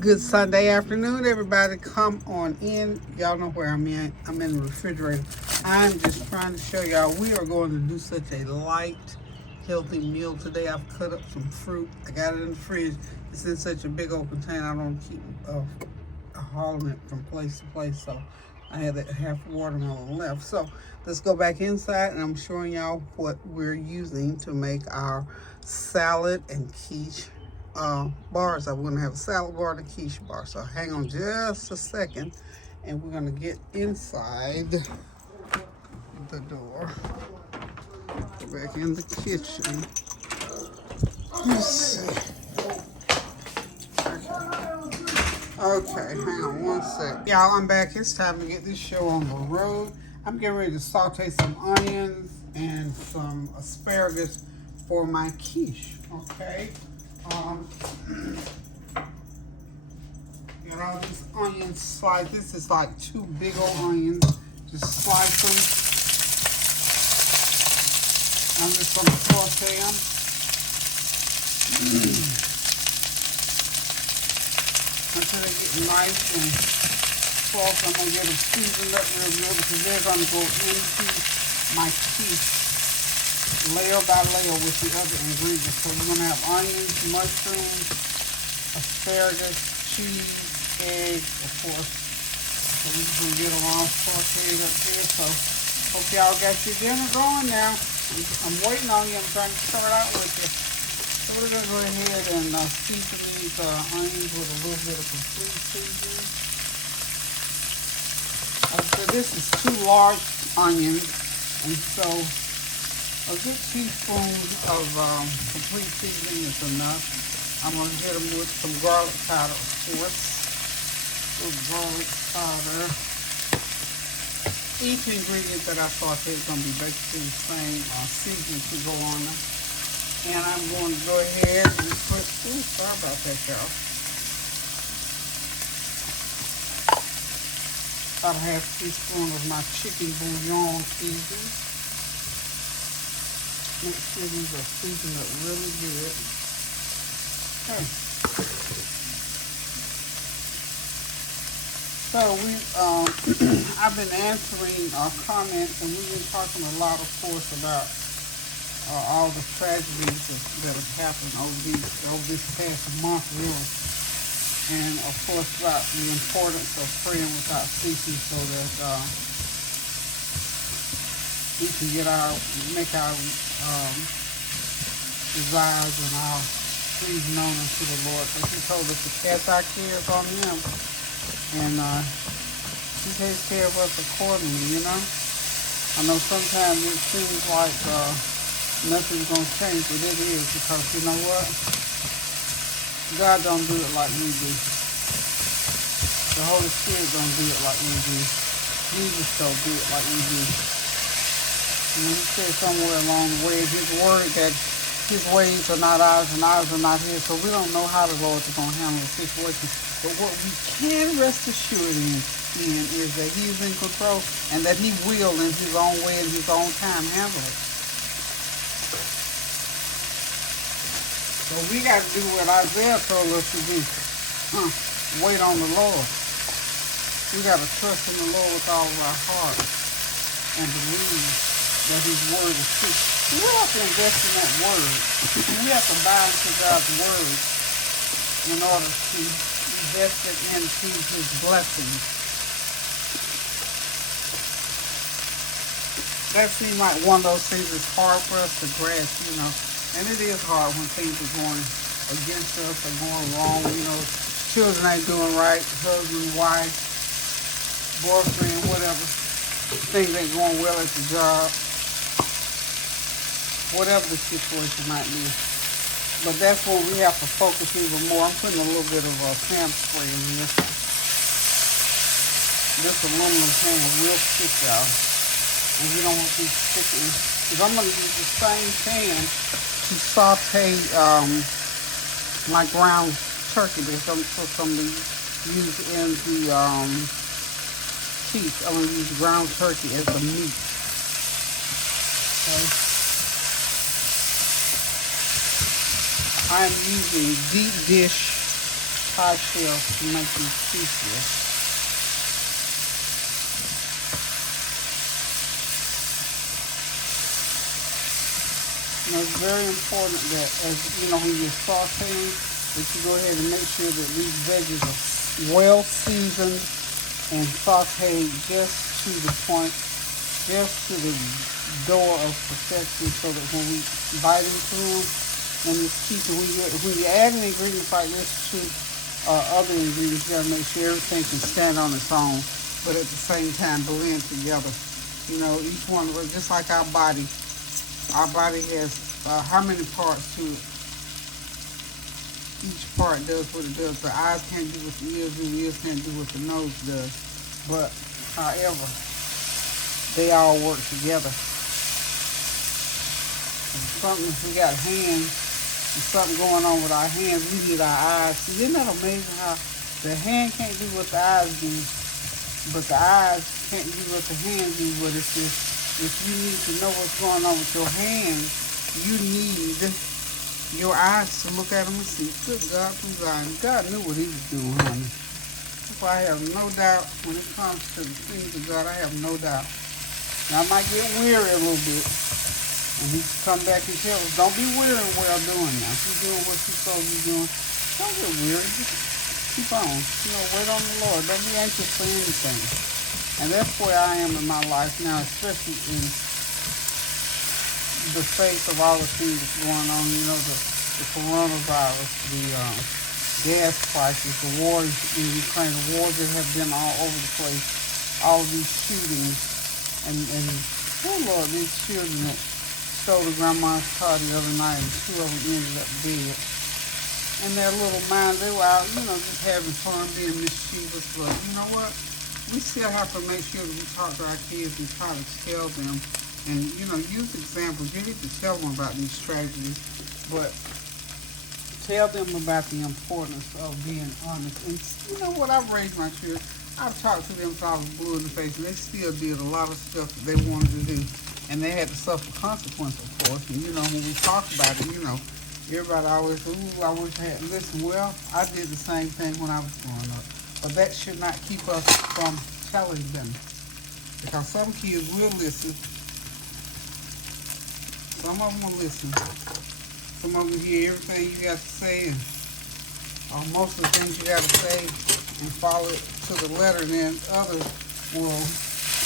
Good Sunday afternoon, everybody. Come on in. Y'all know where I'm in. I'm in the refrigerator. I'm just trying to show y'all we are going to do such a light, healthy meal today. I've cut up some fruit. I got it in the fridge. It's in such a big old container. I don't keep hauling it from place to place. So I had that half watermelon left. So let's go back inside and I'm showing y'all what we're using to make our salad and quiche bars. I'm going to have a salad bar and a quiche bar. So hang on just a second and we're going to get inside the door. Go back in the kitchen. Let's see. Okay, hang on one sec. Y'all, I'm back. It's time to get this show on the road. I'm getting ready to saute some onions and some asparagus for my quiche. Okay. Got all these onions sliced. This is like 2 big old onions. Just slice them. I'm just going to saute them. Until they get nice and soft, I'm going to get them seasoned up real good because they're going to go into my quiche layer by layer with the other ingredients. So we're going to have onions, mushrooms, asparagus, cheese, eggs, of course. So we're just going to get them all sauteed up here. So hope y'all got your dinner going now. I'm waiting on you. I'm trying to start out with you. So we're going to go ahead and season these onions with a little bit of complete seasoning. So this is 2 large onions, and so a good teaspoon of complete seasoning is enough. I'm going to hit them with some garlic powder, of course. A little garlic powder. Each ingredient that I saute is going to be basically the same seasoning to go on them. And I'm going to go ahead and put, sorry about that, y'all. About a half teaspoon of my chicken bouillon seasoning. Make sure these are seasoned up really good. Okay. So I've been answering comments and we've been talking a lot, of course, about all the tragedies that have happened over this past month, really. And of course about the importance of praying without ceasing so that we can make our desires and our pleas known unto the Lord. Because he told us to cast our cares on him and he takes care of us accordingly, you know. I know sometimes it seems like nothing's going to change, but it is, because you know what? God don't do it like we do. The Holy Spirit don't do it like we do. Jesus don't do it like we do. And he said somewhere along the way in his word that his ways are not ours and ours are not his. So we don't know how the Lord is going to handle the situation. But what we can rest assured in is that he's in control and that he will in his own way and his own time handle it. So we got to do what Isaiah told us to do. Wait on the Lord. We got to trust in the Lord with all of our heart and believe that his word is true. We have to invest in that word. We have to buy into God's word in order to invest it into his blessings. That seems like one of those things that's hard for us to grasp, you know. And it is hard when things are going against us or going wrong. You know, children ain't doing right, husband, wife, boyfriend, whatever. Things ain't going well at the job. Whatever the situation might be. But that's where we have to focus even more. I'm putting a little bit of Pam spray in here. This aluminum pan will stick, y'all. And we don't want these sticking. Because I'm going to use the same pan to saute my ground turkey that I'm supposed to use in the quiche. I'm going to use ground turkey as the meat. Okay. I'm using deep dish high shells to make these quiche. It's very important that, as you know, when you're sauteing, that you go ahead and make sure that these veggies are well seasoned and sauteed just to the point, just to the door of perfection, so that when we bite into them, and it's keeping when you add an ingredient like this to other ingredients, you gotta make sure everything can stand on its own, but at the same time blend together. You know, each one, just like our body. Our body has how many parts to it? Each part does what it does. The eyes can't do what the ears do. The ears can't do what the nose does. But, however, they all work together. If we got hands, there's something going on with our hands, we need our eyes. See, isn't that amazing how the hand can't do what the eyes do, but the eyes can't do what the hands do? But if you need to know what's going on with your hands, you need your eyes to look at them and see. Good God from Zion. God knew what he was doing, honey. That's why I have no doubt when it comes to the things of God. I have no doubt. Now, I might get weary a little bit, and he's come back and tell us, don't be weary in what I'm doing now. If you're doing what you're supposed to be doing, don't get weary. Just keep on. You know, wait on the Lord. Don't be anxious for anything. And that's where I am in my life now, especially in the face of all the things that's going on. You know, the coronavirus, the gas prices, the wars in Ukraine, the wars that have been all over the place, all of these shootings, and oh Lord, these children that stole the grandma's car the other night, and 2 of them ended up dead. And their little minds, they were out, you know, just having fun, being mischievous. But you know what? We still have to make sure that we talk to our kids and try to tell them and, you know, use examples. You need to tell them about these tragedies, but tell them about the importance of being honest. And you know what? I've raised my children. I've talked to them until I was blue in the face, and they still did a lot of stuff that they wanted to do. And they had to suffer consequences, of course. And, you know, when we talk about it, you know, everybody always, I wish I had. Listen, well, I did the same thing when I was growing up. But that should not keep us from telling them. Because some kids will listen. Some of them will listen. Some of them hear everything you got to say, and most of the things you got to say, and follow it to the letter. And then others will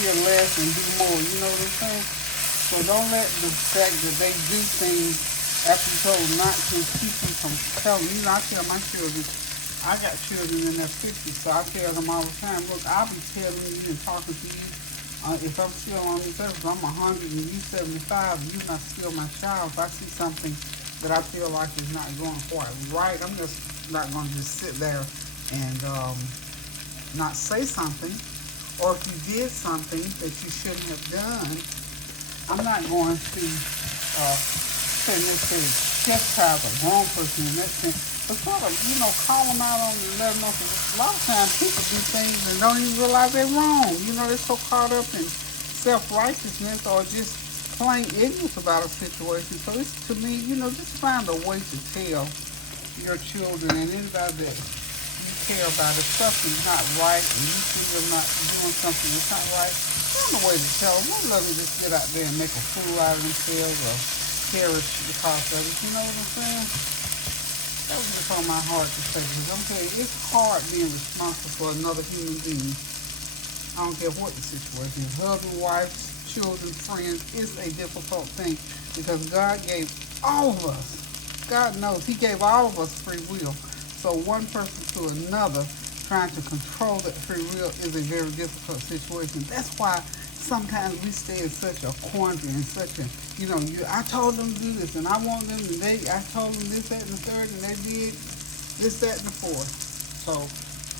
hear less and do more. You know what I'm saying? So don't let the fact that they do things after you told them not to keep them from telling. You know, I tell my children, I got children in their 50s, so I tell them all the time, look, I'll be telling you and talking to you. If I'm still on this earth, I'm 100 and you 75, you're not still my child. If I see something that I feel like is not going quite right, I'm just not going to just sit there and not say something. Or if you did something that you shouldn't have done, I'm not going to say necessarily chastise a grown person in that sense. But sort of, you know, call them out on and let them know. A lot of times people do things and don't even realize they're wrong. You know, they're so caught up in self-righteousness or just plain ignorance about a situation. So it's, to me, you know, just find a way to tell your children and anybody that you care about if something's not right and you see them not doing something that's not right. Find a way to tell them. Don't let them just get out there and make a fool out of themselves or perish the cost of it. You know what I'm saying? That was just on my heart to say, because I'm telling you, it's hard being responsible for another human being. I don't care what the situation is. Husband, wife, children, friends, it's a difficult thing because God gave all of us, God knows, he gave all of us free will. So one person to another trying to control that free will is a very difficult situation. That's why sometimes we stay in such a quandary and such a, you know, I told them to do this and I want them and I told them this, that, and the third, and they did this, that, and the fourth. So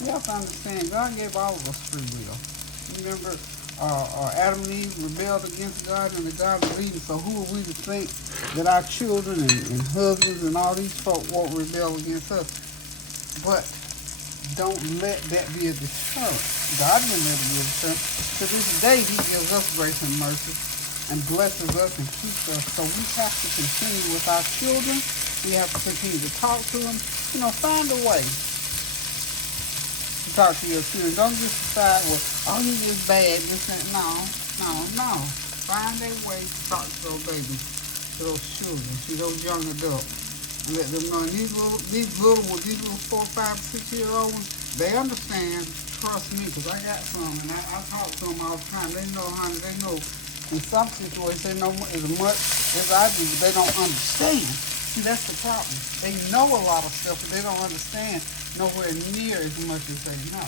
we have to understand God gave all of us free will. Remember, Adam and Eve rebelled against God in the Garden of Eden. So who are we to think that our children and husbands and all these folk won't rebel against us? But don't let that be a deterrent. God didn't let it be a deterrent. To this day, he gives us grace and mercy and blesses us and keeps us. So we have to continue with our children. We have to continue to talk to them. You know, find a way. talk to your children. Don't just decide, well, oh, you just bad. This and no. Find a way to talk to those babies, to those children, to those young adults, and let them know. And these little ones, these little 4, 5, 6-year-old ones, they understand. Trust me, because I got some, and I talk to them all the time. They know, honey. They know. In some situations, they know as much as I do, but they don't understand. See, that's the problem. They know a lot of stuff, but they don't understand nowhere near as much as they know.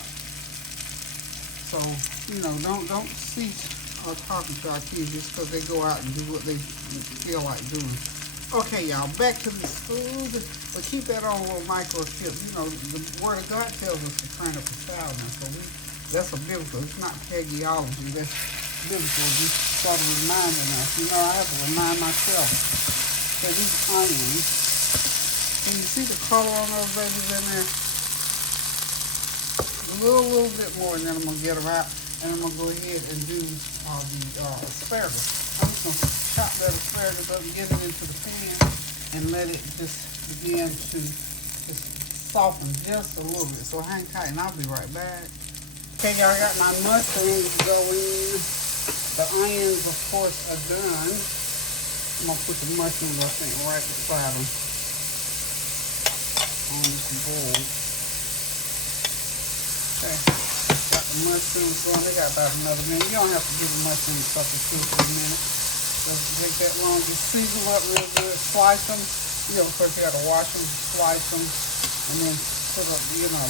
So, don't cease talking to our kids just because they go out and do what they feel like doing. Okay, y'all, back to this food. But keep that on a little micro tip. The Word of God tells us to train up a child. And so that's a biblical. It's not peggyology. That's biblical. Just sort of reminding us. I have to remind myself. So these onions, can you see the color on those babies in there? A little bit more, and then I'm going to get them out. And I'm going to go ahead and do the asparagus. I'm just going to chop that asparagus up and get it into the pan and let it just begin to just soften just a little bit. So hang tight and I'll be right back. Okay, y'all, I got my mushrooms going. The onions, of course, are done. I'm going to put the mushrooms, I think, right beside them on this bowl. Okay. Got the mushrooms going. They got about another minute. You don't have to give the mushrooms something two for a minute. Doesn't take that long. Just season them up real good. Slice them. Of course, you got to wash them, slice them, and then put up,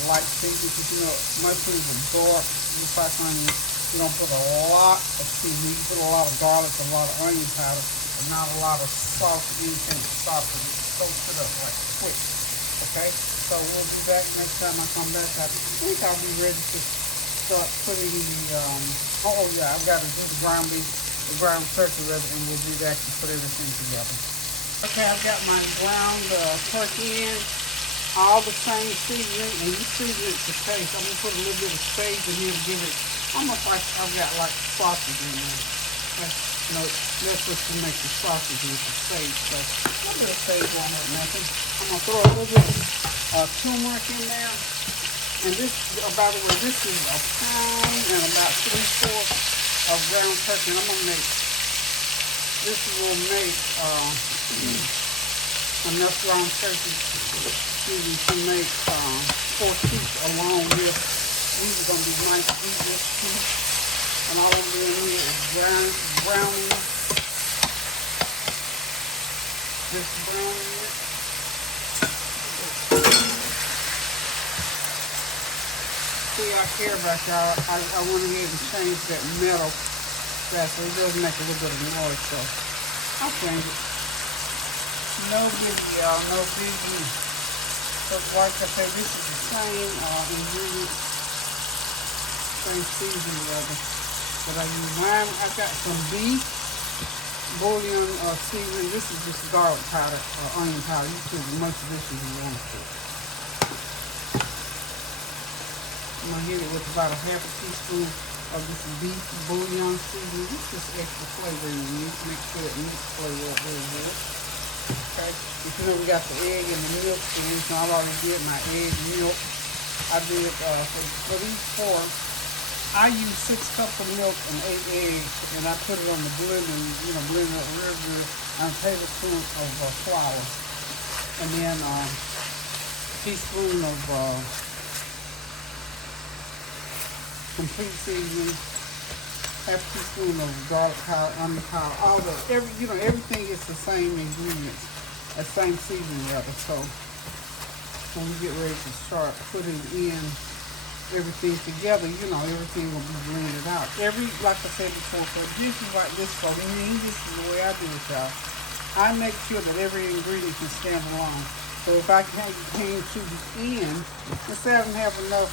light seasoning because, mushrooms are dark. Just like onions. You don't put a lot of seasoning. You put a lot of garlic, a lot of onion powder, but not a lot of salt or anything to soften it. Toast it up like quick. Okay? So we'll be back next time I come back. I think I'll be ready to start putting the, I've got to do the ground beef, the ground turkey ready, and we'll be back to put everything together. Okay, I've got my ground turkey in, all the same seasoning, and you season it to taste. I'm going to put a little bit of sage in here to give it, almost like I've got like sausage in there. That's what you make the sausage with, the sage. So a little bit of sage won't hurt nothing. I'm going to throw a little bit of turmeric in there. And this, by the way, this is a pound and about 3/4 of ground turkey. And I'm going to make, this will make enough ground turkey to make 4 sheets along with. These are going to be nice, easy sheets. And all I'm doing here is browning. Just browning it. See, I care about y'all. I went ahead and changed that metal that so it does make a little bit of noise. So I'll change it. No biggie, y'all. No biggie. Because like I said, this is the same ingredients, same seasoning rather. But I use lime. I've got some beef bouillon seasoning. This is just garlic powder or onion powder. You can put as much of this as you want to. I'm going to hit it with about a half a teaspoon of this beef bouillon seasoning. This is extra flavor in the meat. Make sure it mixes flavor up really good. Okay. We got the egg and the milk in. So I've already did my egg milk. I did for these 4. I use 6 cups of milk and 8 eggs, and I put it on the blender and blend it up real good. And a tablespoon of flour, and then a teaspoon of complete seasoning, half a teaspoon of garlic powder, onion powder, all that. Everything is the same ingredients, the same seasoning rather. So when we get ready to start putting in everything together, everything will be blended out. Like I said before, for dishes like this, for me, this is the way I do it, y'all. I make sure that every ingredient can stand alone. So if I came to the end, instead of having enough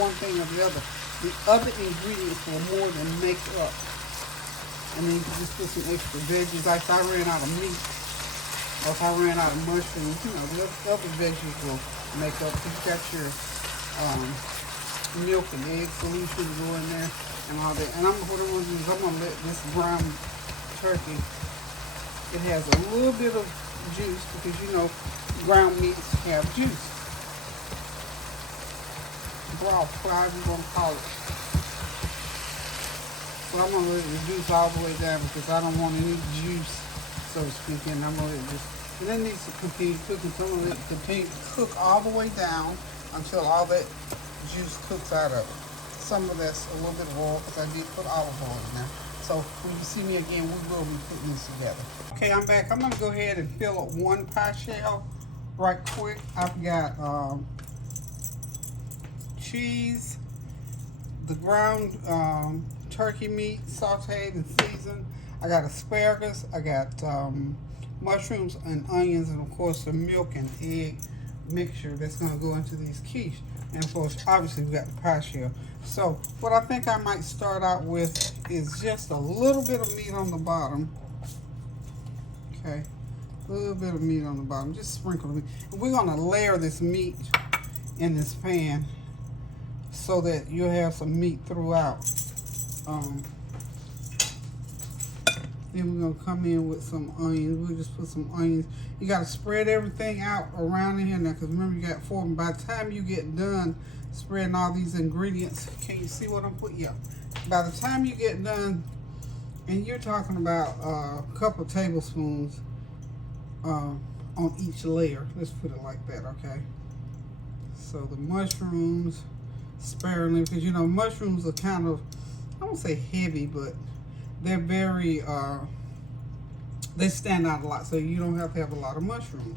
one thing or the other ingredients will more than make up. And then you can just put some extra veggies. Like if I ran out of meat, or if I ran out of mushrooms, the other veggies will make up. You've got your milk and egg solution go in there and all that. And what I'm going to do is I'm going to let this ground turkey, it has a little bit of juice because ground meats have juice. broth, however you want to call it. So I'm going to let it reduce all the way down because I don't want any juice, so to speak, and I'm going to let it just, and it needs to continue cooking, so I'm going to let it continue to cook all the way down until all that juice cooks out of it. Some of that's a little bit of oil because I did put olive oil in there. So when you see me again, we will be putting this together. Okay, I'm back. I'm going to go ahead and fill up one pie shell right quick. I've got cheese, the ground turkey meat, sauteed and seasoned. I got asparagus. I got mushrooms and onions, and of course the milk and egg mixture that's going to go into these quiche. And of course, obviously, we got the pie shell. So what I think I might start out with is just a little bit of meat on the bottom. Okay, a little bit of meat on the bottom. Just sprinkle the meat. And we're going to layer this meat in this pan so that you'll have some meat throughout. Then we're going to come in with some onions. We'll just put some onions. You got to spread everything out around in here now because remember you got 4. And by the time you get done spreading all these ingredients, can you see what I'm putting? Yeah. By the time you get done, and you're talking about a couple tablespoons on each layer. Let's put it like that, okay? So the mushrooms, sparingly, because you know mushrooms are kind of, I won't say heavy, but they're very, they stand out a lot, so you don't have to have a lot of mushrooms.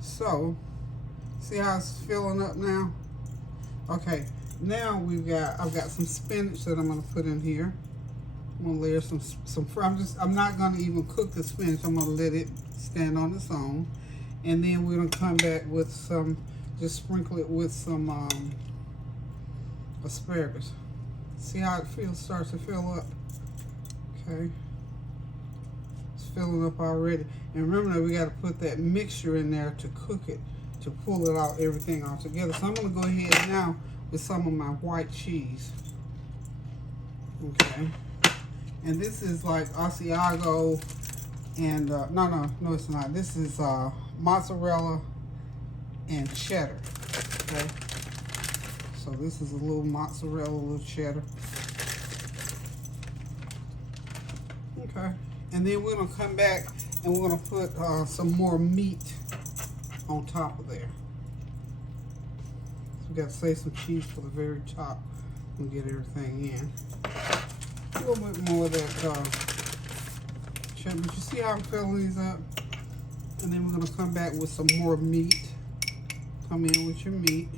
So, see how it's filling up now? Okay, now I've got some spinach that I'm gonna put in here. I'm gonna layer some I'm not gonna even cook the spinach. I'm gonna let it stand on its own. And then we're gonna come back with some, just sprinkle it with some asparagus. See how it starts to fill up? Okay, it's filling up already. And remember that we got to put that mixture in there to cook it, to pull it out, everything all together. So I'm going to go ahead now with some of my white cheese. Okay, and this is like Asiago and no, it's not. This is mozzarella and cheddar. Okay, so this is a little mozzarella, a little cheddar. Okay, and then we're gonna come back and we're gonna put some more meat on top of there. So we got to save some cheese for the very top and get everything in. A little bit more of that cheddar. But you see how I'm filling these up? And then we're gonna come back with some more meat. Come in with your meat.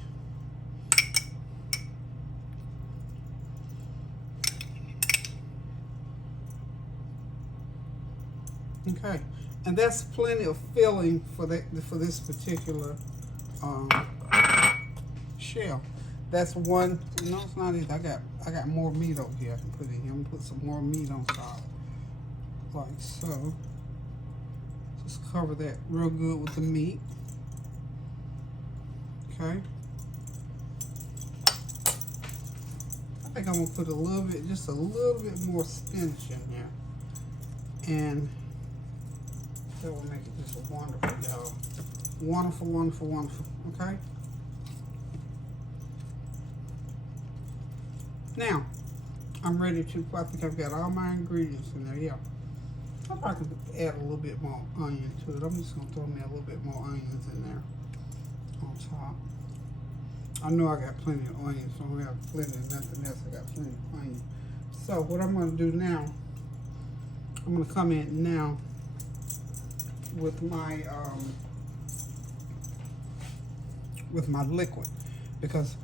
Okay, and that's plenty of filling for this particular shell. That's one. No, it's not either. I got more meat over here. I can put in here. I'm gonna put some more meat on top, like so. Just cover that real good with the meat. Okay. I think I'm gonna put a little bit, just a little bit more spinach in there, and that will make it just wonderful, y'all. Wonderful, wonderful, wonderful. Okay. Now, I'm ready to, I think I've got all my ingredients in there, yeah. I probably could add a little bit more onion to it. I'm just going to throw me a little bit more onions in there on top. I know I got plenty of onions, so I don't have plenty of nothing else. I got plenty of onions. So what I'm going to do now, I'm going to come in now with my liquid, because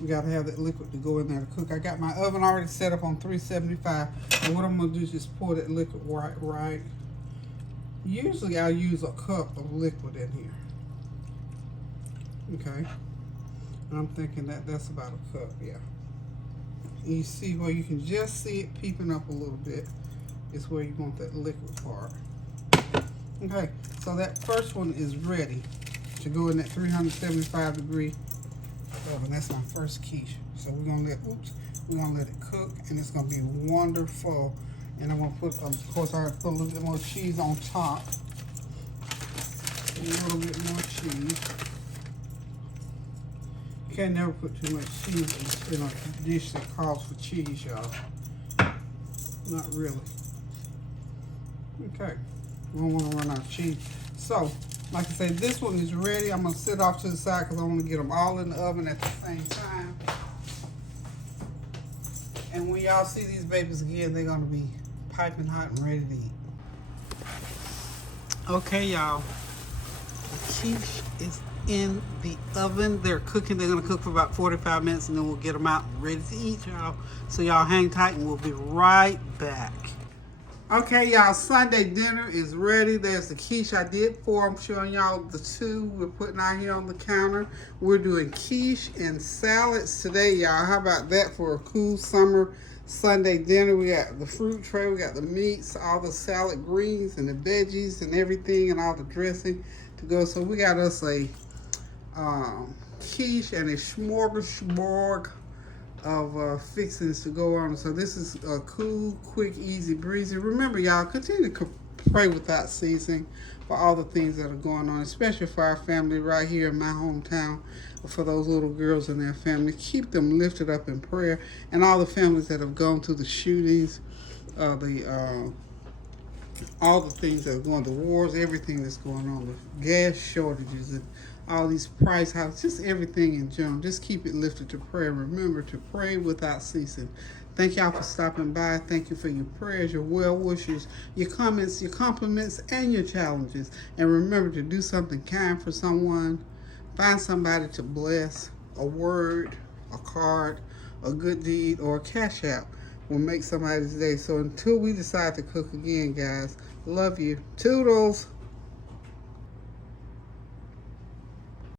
we got to have that liquid to go in there to cook. I got my oven already set up on 375, and what I'm going to do is just pour that liquid right. Usually I'll use a cup of liquid in here. Okay, and I'm thinking that's about a cup, yeah. And you see where you can just see it peeping up a little bit is where you want that liquid part. Okay, so that first one is ready to go in that 375 degree oven. That's my first quiche. So we're gonna let it cook, and it's gonna be wonderful. And I'm gonna put, of course, I put a little bit more cheese on top. A little bit more cheese. You can't never put too much cheese in a dish that calls for cheese, y'all. Not really. Okay. We don't want to run out of cheese. So, like I said, this one is ready. I'm going to sit off to the side because I want to get them all in the oven at the same time. And when y'all see these babies again, they're going to be piping hot and ready to eat. Okay, y'all. The quiche is in the oven. They're cooking. They're going to cook for about 45 minutes and then we'll get them out and ready to eat, y'all. So y'all hang tight and we'll be right back. Okay, y'all, Sunday dinner is ready. There's the quiche I did for. I'm showing y'all the two we're putting out here on the counter. We're doing quiche and salads today, y'all. How about that for a cool summer Sunday dinner? We got the fruit tray, we got the meats, all the salad greens and the veggies and everything and all the dressing to go. So we got us a quiche and a smorgasbord of fixings to go on. So this is a cool, quick, easy, breezy. Remember, y'all, continue to pray without ceasing for all the things that are going on, especially for our family right here in my hometown, for those little girls and their family. Keep them lifted up in prayer, and all the families that have gone through the shootings, all the things that are going, the wars, everything that's going on, the gas shortages and all these price hikes, just everything in general. Just keep it lifted to prayer. Remember to pray without ceasing. Thank y'all for stopping by. Thank you for your prayers, your well wishes, your comments, your compliments, and your challenges. And remember to do something kind for someone. Find somebody to bless. A word, a card, a good deed, or a cash app will make somebody's day. So until we decide to cook again, guys, love you. Toodles.